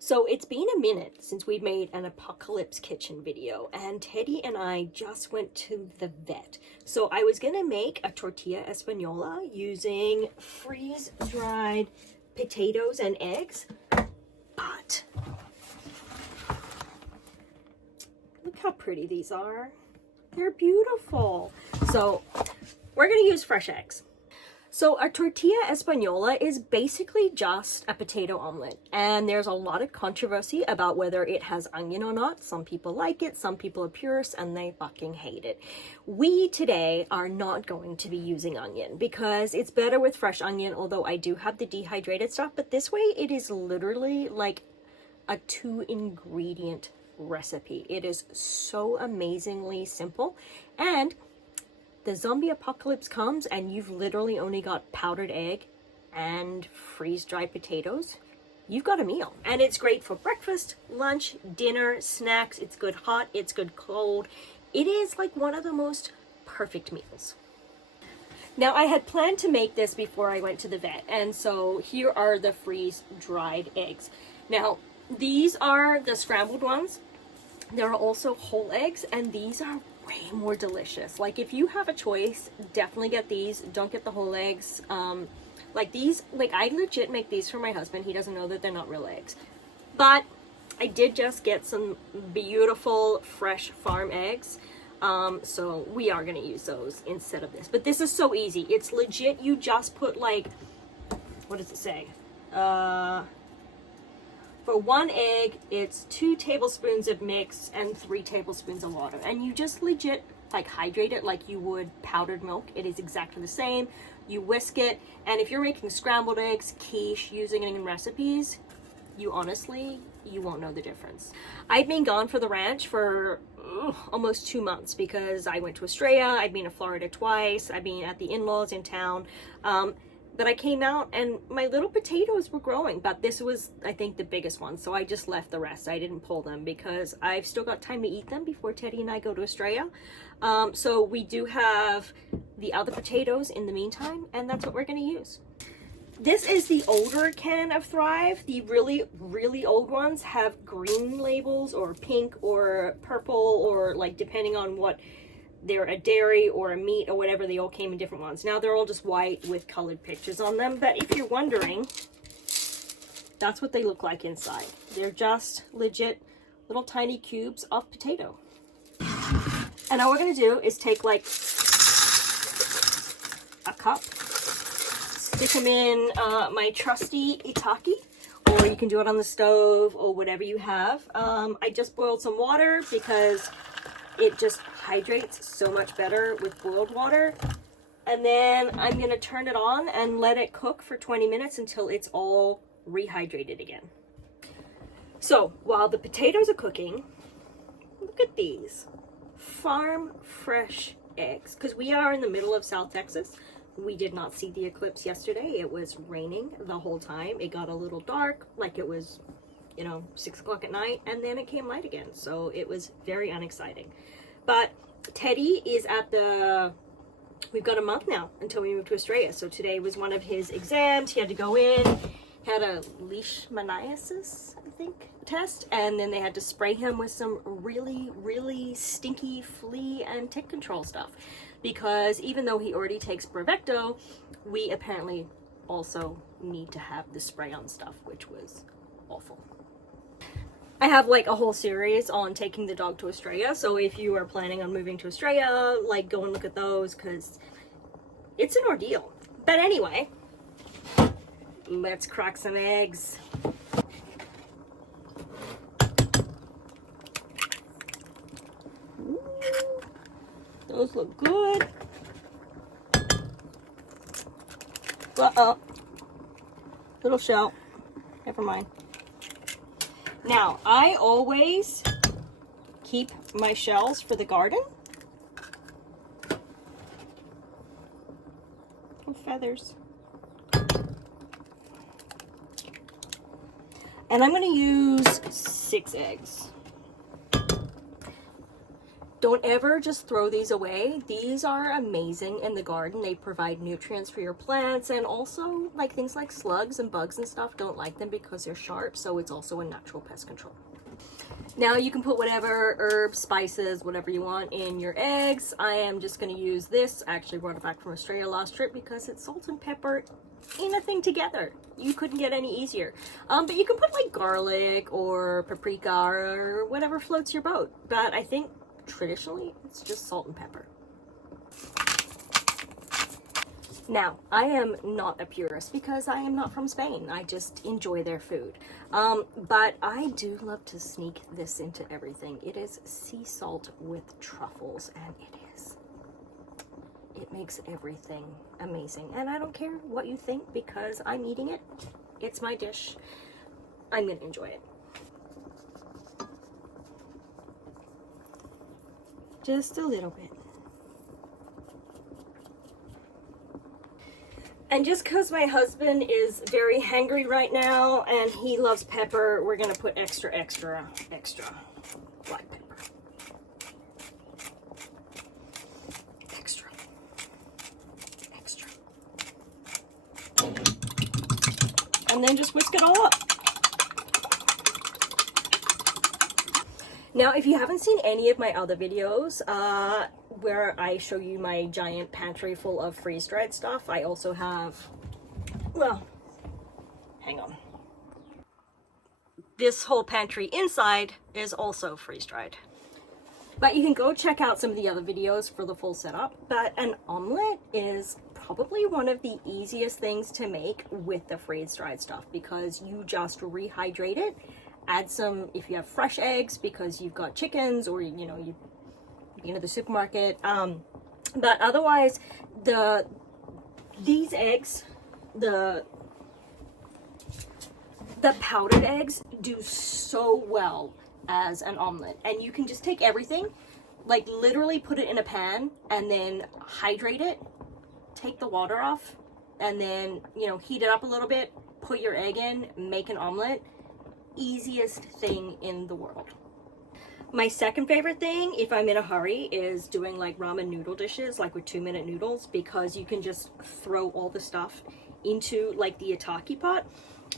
So it's been a minute since we made an apocalypse kitchen video, and Teddy and I just went to the vet. So I was gonna make a tortilla española using freeze-dried potatoes and eggs, but look how pretty these are. They're beautiful. So we're gonna use fresh eggs. So a tortilla española is basically just a potato omelet, and there's a lot of controversy about whether it has onion or not. Some people like it, some people are purists, and they fucking hate it. We today are not going to be using onion because it's better with fresh onion, although I do have the dehydrated stuff, but this way it is literally like a 2-ingredient recipe. It is so amazingly simple, and the zombie apocalypse comes and you've literally only got powdered egg and freeze-dried potatoes. You've got a meal. And it's great for breakfast, lunch, dinner, snacks. It's good hot, it's good cold. It is like one of the most perfect meals. Now, I had planned to make this before I went to the vet, and so here are the freeze-dried eggs. Now, these are the scrambled ones. There are also whole eggs, and these are way more delicious. Like, if you have a choice, definitely get these. Don't get the whole eggs. Like these, like I legit make these for my husband. He doesn't know that they're not real eggs. But I did just get some beautiful fresh farm eggs. So we are gonna use those instead of this. But this is so easy. It's legit. You just put like, what does it say? For 1 egg, it's 2 tablespoons of mix and 3 tablespoons of water. And you just legit like hydrate it like you would powdered milk. It is exactly the same. You whisk it. And if you're making scrambled eggs, quiche, using it in recipes, you honestly, you won't know the difference. I've been gone for the ranch for almost 2 months because I went to Australia. I've been to Florida twice. I've been at the in-laws in town. But I came out and my little potatoes were growing, but this was, I think, the biggest one. So I just left the rest. I didn't pull them because I've still got time to eat them before Teddy and I go to Australia. So we do have the other potatoes in the meantime, and that's what we're going to use. This is the older can of Thrive. The really, really old ones have green labels or pink or purple, or like depending on what they're, a dairy or a meat or whatever. They all came in different ones. Now they're all just white with colored pictures on them. But if you're wondering, that's what they look like inside. They're just legit little tiny cubes of potato. And all we're going to do is take like a cup, stick them in my trusty Itaki, or you can do it on the stove or whatever you have. I just boiled some water because it just hydrates so much better with boiled water. And then I'm going to turn it on and let it cook for 20 minutes until it's all rehydrated again. So while the potatoes are cooking, look at these farm fresh eggs. Because we are in the middle of South Texas. We did not see the eclipse yesterday. It was raining the whole time. It got a little dark, like it was, 6 o'clock at night, and then it came light again. So it was very unexciting. But Teddy is we've got a month now until we move to Australia. So today was one of his exams. He had to go in, had a leishmaniasis, I think, test. And then they had to spray him with some really, really stinky flea and tick control stuff. Because even though he already takes Bravecto, we apparently also need to have the spray on stuff, which was awful. I have like a whole series on taking the dog to Australia. So if you are planning on moving to Australia, like go and look at those because it's an ordeal. But anyway, let's crack some eggs. Ooh, those look good. Uh-oh. Little shell. Never mind. Now, I always keep my shells for the garden. Oh, feathers. And I'm going to use 6 eggs. Don't ever just throw these away. These are amazing in the garden. They provide nutrients for your plants, and also like things like slugs and bugs and stuff don't like them because they're sharp, so it's also a natural pest control. Now you can put whatever herbs, spices, whatever you want in your eggs. I am just going to use this. I actually brought it back from Australia last trip because it's salt and pepper in a thing together. You couldn't get any easier. But you can put like garlic or paprika or whatever floats your boat. But I think traditionally it's just salt and pepper. Now, I am not a purist because I am not from Spain. I just enjoy their food. But I do love to sneak this into everything. It is sea salt with truffles, and it makes everything amazing. And I don't care what you think because I'm eating it. It's my dish. I'm gonna enjoy it. Just a little bit. And just because my husband is very hangry right now and he loves pepper, we're going to put extra black pepper. Extra. And then just whisk it all up. Now, if you haven't seen any of my other videos, where I show you my giant pantry full of freeze-dried stuff, I also have, well, hang on. This whole pantry inside is also freeze-dried. But you can go check out some of the other videos for the full setup. But an omelet is probably one of the easiest things to make with the freeze-dried stuff because you just rehydrate it. Add some, if you have fresh eggs because you've got chickens, or you know, you've been to the supermarket. But otherwise, these eggs, the powdered eggs do so well as an omelet. And you can just take everything, like literally put it in a pan and then hydrate it, take the water off, and then, you know, heat it up a little bit, put your egg in, make an omelet. Easiest thing in the world. My second favorite thing, if I'm in a hurry, is doing like ramen noodle dishes, like with 2-minute noodles, because you can just throw all the stuff into like the Ataki pot,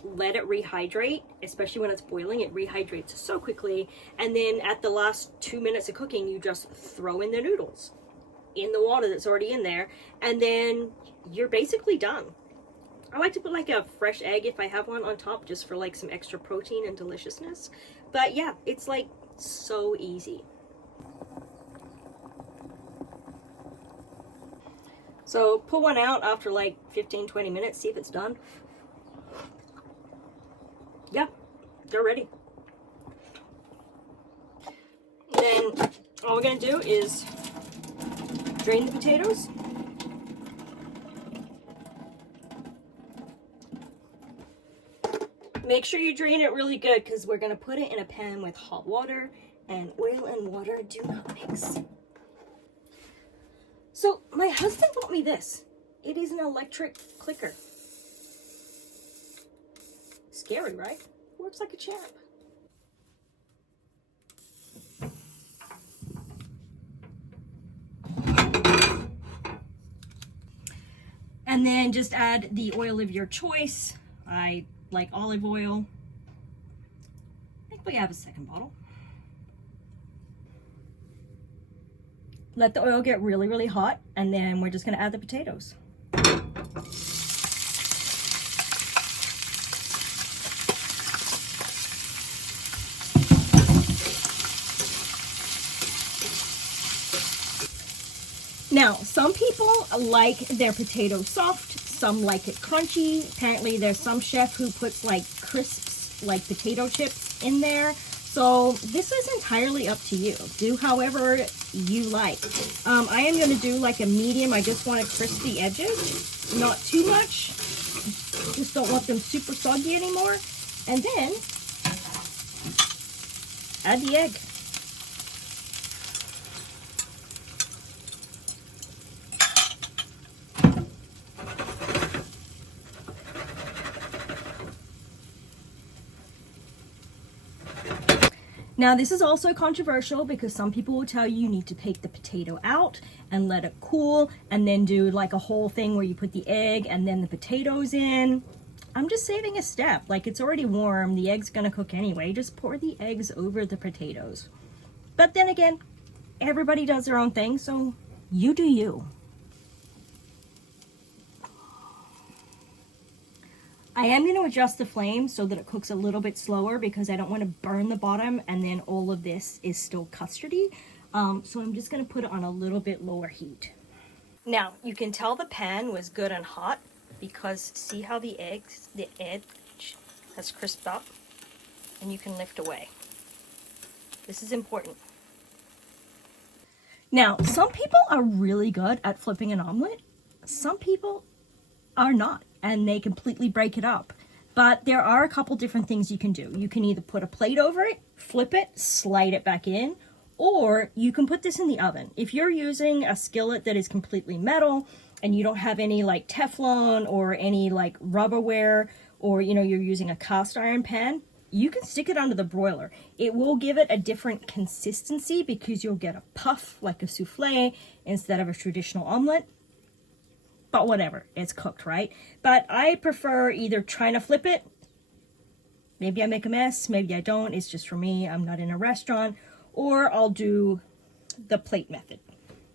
let it rehydrate, especially when it's boiling. It rehydrates so quickly, and then at the last 2 minutes of cooking, you just throw in the noodles in the water that's already in there, and then you're basically done. I like to put like a fresh egg if I have one on top, just for like some extra protein and deliciousness. But yeah, it's like so easy. So pull one out after like 15-20 minutes, see if it's done. Yeah, they're ready. Then all we're gonna do is drain the potatoes. Make sure you drain it really good because we're going to put it in a pan with hot water, and oil and water do not mix. So my husband bought me this. It is an electric clicker. Scary, right? Works like a champ. And then just add the oil of your choice. I like olive oil. I think we have a second bottle. Let the oil get really, really hot, and then we're just going to add the potatoes. Now, some people like their potatoes soft, some like it crunchy. Apparently there's some chef who puts like crisps, like potato chips in there. So this is entirely up to you. Do however you like. I am going to do like a medium. I just want to crisp the edges, not too much. Just don't want them super soggy anymore. And then add the egg. Now, this is also controversial because some people will tell you need to take the potato out and let it cool and then do like a whole thing where you put the egg and then the potatoes in. I'm just saving a step. Like, it's already warm. The egg's gonna cook anyway. Just pour the eggs over the potatoes. But then again, everybody does their own thing, so you do you. I am going to adjust the flame so that it cooks a little bit slower because I don't want to burn the bottom and then all of this is still custardy. So I'm just going to put it on a little bit lower heat. Now, you can tell the pan was good and hot because see how the edge has crisped up, and you can lift away. This is important. Now, some people are really good at flipping an omelet. Some people are not, and they completely break it up. But there are a couple different things you can do. You can either put a plate over it, flip it, slide it back in, or you can put this in the oven. If you're using a skillet that is completely metal and you don't have any like Teflon or any like rubberware, or you're using a cast iron pan, you can stick it under the broiler. It will give it a different consistency because you'll get a puff like a souffle instead of a traditional omelet. But whatever, it's cooked, right? But I prefer either trying to flip it. Maybe I make a mess, maybe I don't. It's just for me, I'm not in a restaurant. Or I'll do the plate method.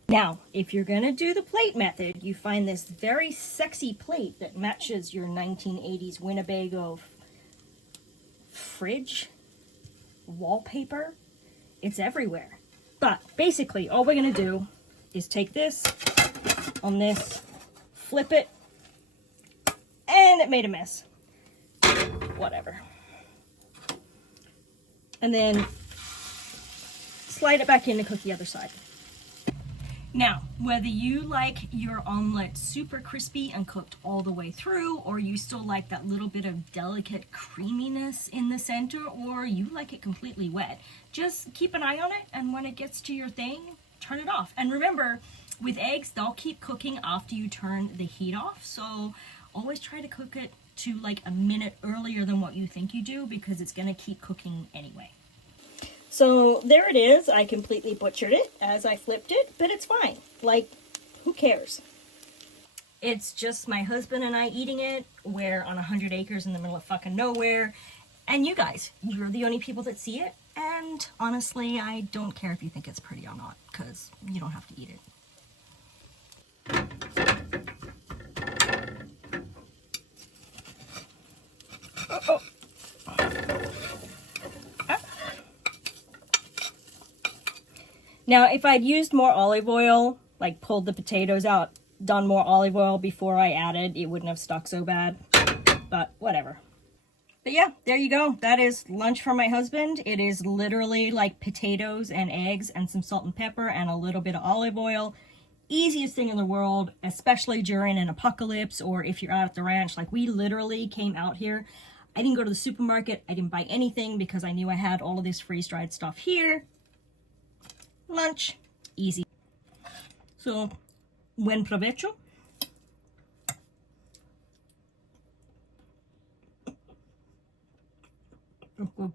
Now, if you're gonna do the plate method, you find this very sexy plate that matches your 1980s Winnebago fridge wallpaper. It's everywhere. But basically, all we're gonna do is take this on this, flip it, and it made a mess. Whatever. And then slide it back in to cook the other side. Now, whether you like your omelet super crispy and cooked all the way through, or you still like that little bit of delicate creaminess in the center, or you like it completely wet, just keep an eye on it, and when it gets to your thing, turn it off. And remember, with eggs, they'll keep cooking after you turn the heat off, so always try to cook it to like a minute earlier than what you think you do because it's going to keep cooking anyway. So there it is. I completely butchered it as I flipped it, but it's fine. Like, who cares? It's just my husband and I eating it. We're on 100 acres in the middle of fucking nowhere. And you guys, you're the only people that see it. And honestly, I don't care if you think it's pretty or not, because you don't have to eat it. Oh. Now, if I'd used more olive oil, like pulled the potatoes out, done more olive oil before I added, it wouldn't have stuck so bad. But whatever. But yeah, there you go. That is lunch for my husband. It is literally like potatoes and eggs and some salt and pepper and a little bit of olive oil. Easiest thing in the world, especially during an apocalypse or if you're out at the ranch. Like, we literally came out here. I didn't go to the supermarket. I didn't buy anything because I knew I had all of this freeze-dried stuff here. Lunch, easy. So, buen provecho. Oh, oh.